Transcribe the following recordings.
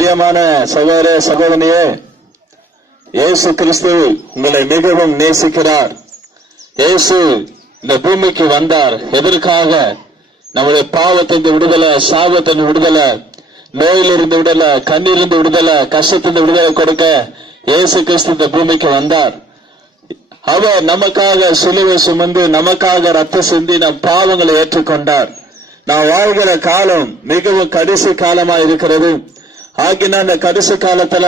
பிரியமான சகோதர சகோதரியே, இயேசு கிறிஸ்து உங்களை மிகவும் நேசிக்கிறார். இயேசு இந்த பூமிக்கு வந்தார். எதற்காக? நம்முடைய பாவத்திலிருந்து விடுதலை, சாபத்திலிருந்து விடுதலை, நோயிலிருந்து விடுதலை, கண்ணிலிருந்து விடுதலை, கஷ்டத்திலிருந்து விடுதலை கொடுக்க இயேசு கிறிஸ்து இந்த பூமிக்கு வந்தார். அவர் நமக்காக சிலுவை சுமந்து நமக்காக ரத்த சிந்தி நம் பாவங்களை ஏற்றுக்கொண்டார். நாம் வாழ்கிற காலம் மிகவும் கடைசி காலமா இருக்கிறது. ஆகினா அந்த கடைசி காலத்துல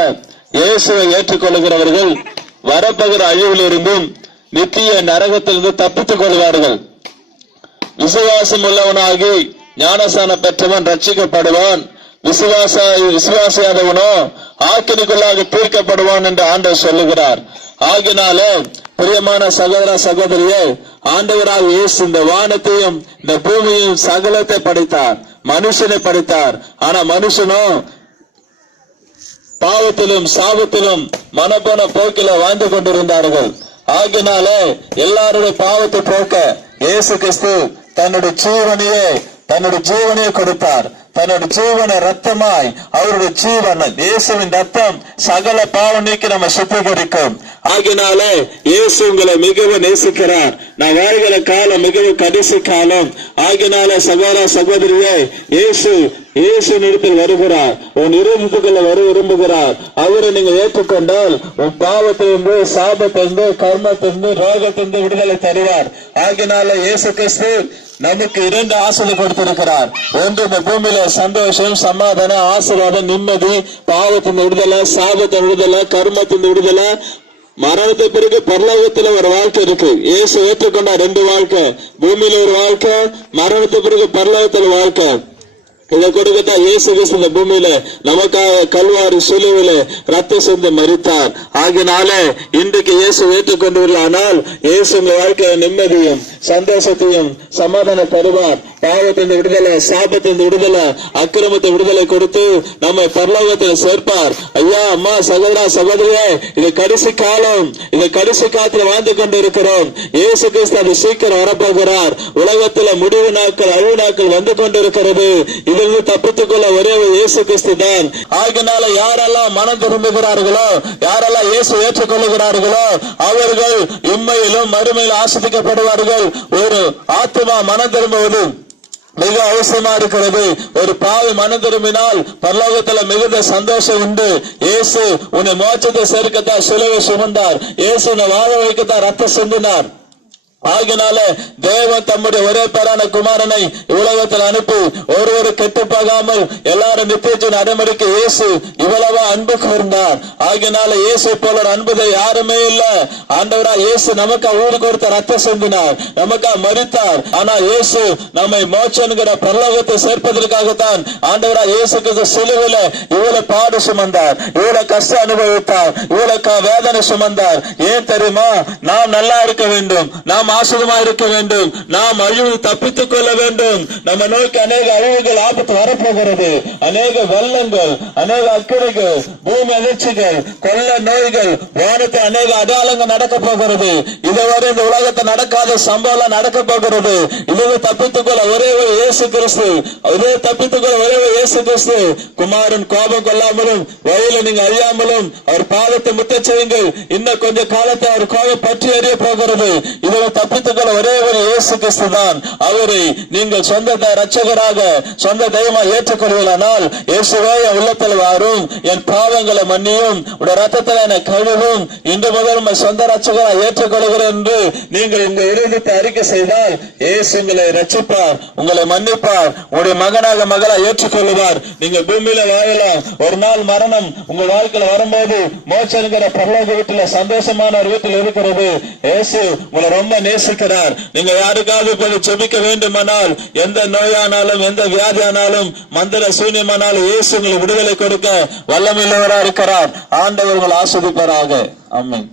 இயேசுவை ஏற்றுக்கொள்கிறவர்கள் வரப்போகிற அழிவிலிருந்தும் நித்திய நரகத்திலிருந்து தப்பித்துக் கொள்வார்கள். விசுவாசம் உள்ளவனாகி ஞானஸ்நானம் பெற்றவன் ரட்சிக்கப்படுவான், விசுவாசியாதவனோ ஆக்கினிக்குள்ளாக தீர்க்கப்படுவான் என்று ஆண்டவர் சொல்லுகிறார். ஆகினால பிரியமான சகோதர சகோதரியே, ஆண்டவராக இயேசு இந்த வானத்தையும் இந்த பூமியையும் சகலத்தை படைத்தார், மனுஷனை படைத்தார். ஆனா மனுஷனோ பாவத்திலும் சாபத்திலும் மனப்போன போக்கில வாழ்ந்து கொண்டிருந்தார்கள். ஆகினால எல்லாருடைய பாவத்தை போக்க இயேசு கிறிஸ்து தன்னுடைய ஜீவனையே கொடுத்தார். தன்னுடைய ஜீவனை ரத்தமாய் அவருடைய ஜீவன் இயேசுவின் ரத்தம் சகல பாவம் நீக்கி நம்ம சுத்திகரிக்கும். ஆகினாலே இயேசு உங்களை மிகவும் நேசிக்கிறார். நான் வாழ்கிற காலம் மிகவும் கடைசி காலம். ஆகினால சகோதர சகோதரியே, இயேசு நிறுத்தில் வருகிறார், உன் இருந்துக்குள்ள விரும்புகிறார். அவரை நீங்க ஏற்றுக்கொண்டால் உன் பாவத்திலிருந்து, சாபத்திலிருந்து, கர்மத்திலிருந்து, ரோகத்திலிருந்து விடுதலை தருவார். ஆகினால இயேசு கிறிஸ்து நமக்கு 2 ஆசீர்வாதம் கொடுத்திருக்கிறார். ஒன்று, இந்த பூமியில சந்தோஷம், சமாதானம், ஆசீர்வாதம், நிம்மதி, பாவத்தின் விடுதலை, சாபத்தின் விடுதலை, கர்மத்தின் விடுதலை, மரணத்தை பிறகு பரலோகத்துல ஒரு வாழ்க்கை இருக்கு. இயேசு ஏற்றுக்கொண்ட 2 வாழ்க்கை, பூமியில ஒரு வாழ்க்கை, மரணத்தை பிறகு பரலோகத்துல வாழ்க்கை. இதை கொடுக்கத்தான் இயேசு கிறிஸ்து இந்த பூமியில நமக்காக கல்வாரி சிலுவையில ரத்த சிந்தி மரித்தார். ஆகினால இன்றைக்கு இயேசு ஏற்றுக்கொண்டுள்ளானால் இயேசு உங்க வாழ்க்கையை நிம்மதியும் சந்தோஷத்தையும் சமாதான தருவார். பாவத்தின் விடுதலை, சாபத்தின் விடுதலை, அக்கிரமத்தை விடுதலை கொடுத்து நம்மை பரலோகத்தில் சேர்ப்பார். ஐயா, அம்மா, சகோதரா சகோதரியே, இது கடைசி காலம். இந்த கடைசி காலத்தில் வாழ்ந்து கொண்டு இருக்கிறோம். இயேசு கிறிஸ்து அது சீக்கிரம் வரப்போகிறார். உலகத்துல முடிவு நாட்கள், அழிவு நாட்கள் வந்து கொண்டிருக்கிறது. இதிலிருந்து தப்பித்துக் கொள்ள ஒரே இயேசு கிறிஸ்து தான். ஆகினால யாரெல்லாம் மனம் திரும்புகிறார்களோ, யாரெல்லாம் இயேசு ஏற்றுக்கொள்ளுகிறார்களோ அவர்கள் இம்மையிலும் மறுமையிலும் ஆசிரிக்கப்படுவார்கள். ஒரு ஆத்மா மனம் திரும்புவது மிக அவசியமா இருக்கிறது. ஒரு பாவி மனம் திரும்பினால் பரலோகத்துல மிகுந்த சந்தோஷம் உண்டு. இயேசு உன்னை மோட்சத்தை சேர்க்கத்தான் சிலுவை சுமந்தார். இயேசு உன்னை வாழ வைக்கத்தான் ரத்தம் சிந்தினார். ஆகினால தேவன் தம்முடைய ஒரே பேரான குமாரனை உலகத்தில் அனுப்பி ஒருவர் கெட்டு போகாமல் எல்லாரும் நித்தியத்தின் அடைமடிக்கு இயேசு இவ்வளவா அன்பு கூர்ந்தார். ஆகினால இயேசு போல அன்புதை யாருமே இல்ல. ஆண்டவரா இயேசு நமக்கு ஊர் கொடுத்த ரத்த சிந்தினார், நமக்கா மரித்தார். ஆனா இயேசு நம்மை மோட்சங்கிற பரலோகத்தை சேர்ப்பதற்காகத்தான் ஆண்டவரா இயேசு கிறிஸ்து சிலுவையில இவ்வளவு பாடு சுமந்தார், இவ்வளவு கஷ்டம் அனுபவித்தார், இவ்வளவு வேதனை சுமந்தார். ஏன் தெரியுமா? நாம் நல்லா இருக்க வேண்டும், நாம் ஆசிரமா இருக்க வேண்டும், நாம் அழிவு தப்பித்துக் கொள்ள வேண்டும். நம்ம நோக்கி அநேக அழிவுகள், ஆபத்து வரப்போகிறது. அநேக வெள்ளங்கள், அநேக அக்கிரைகள், பூமி அதிர்ச்சிகள், கொள்ள நோய்கள், வானத்தை அநேக அடையாளங்கள் நடக்க போகிறது. இதுவரை இந்த உலகத்தை நடக்காத சம்பவம் நடக்க போகிறது. இதை தப்பித்துக் கொள்ள ஒரே ஒரு இயேசு கிறிஸ்து, இதை தப்பித்துக் கொள்ள ஒரே ஒரு இயேசு கிறிஸ்து. குமாரன் கோபம் கொள்ளாமலும் வழியில நீங்க அழியாமலும் அவர் பாதத்தை முத்த செய்யுங்கள். இன்னும் கொஞ்ச காலத்தை அவர் கோபம் பற்றி எறிய போகிறது. இதை தப்பித்துக் கொள்ள ஒரே ஒரு இயேசு கிறிஸ்து தான். அவரை நீங்கள் சொந்த ரட்சகராக, சொந்த தெய்வமாக ஏற்றுக்கொள்வீர்களானால், இயேசுவே என் உள்ளத்தில் வாரும், என் பாவங்களை மன்னியும், உடைய ரத்தத்தில் என்னை கழுவும், இன்று முதல் சொந்த ரட்சகராக ஏற்றுக்கொள்கிறேன் என்று நீங்கள் உங்கள் இருதயத்தை அறிக்கை செய்தால் இயேசு உங்களை ரட்சிப்பார், உங்களை மன்னிப்பார், உங்களுடைய மகனாக மகளா ஏற்றுக்கொள்வார். நீங்க பூமியில வாழலாம். ஒரு நாள் மரணம் உங்கள் வாழ்க்கையில வரும்போது மோட்சங்கிற பரலோக வீட்டுல சந்தோஷமான ஒரு வீட்டில் இருக்கிறது. இயேசு உங்களை ரொம்ப நேசிக்கிறார். நீங்க யாருக்காவது செபிக்க வேண்டுமானால், எந்த நோயானாலும், எந்த வியாதியானாலும், மந்திர சூன்யமானாலும் இயேசு உங்களை விடுதலை கொடுக்க வல்லமையுள்ளவராக இருக்கிறார். ஆண்டவர்கள் ஆஸ்வதிப்பாராக. ஆமென்.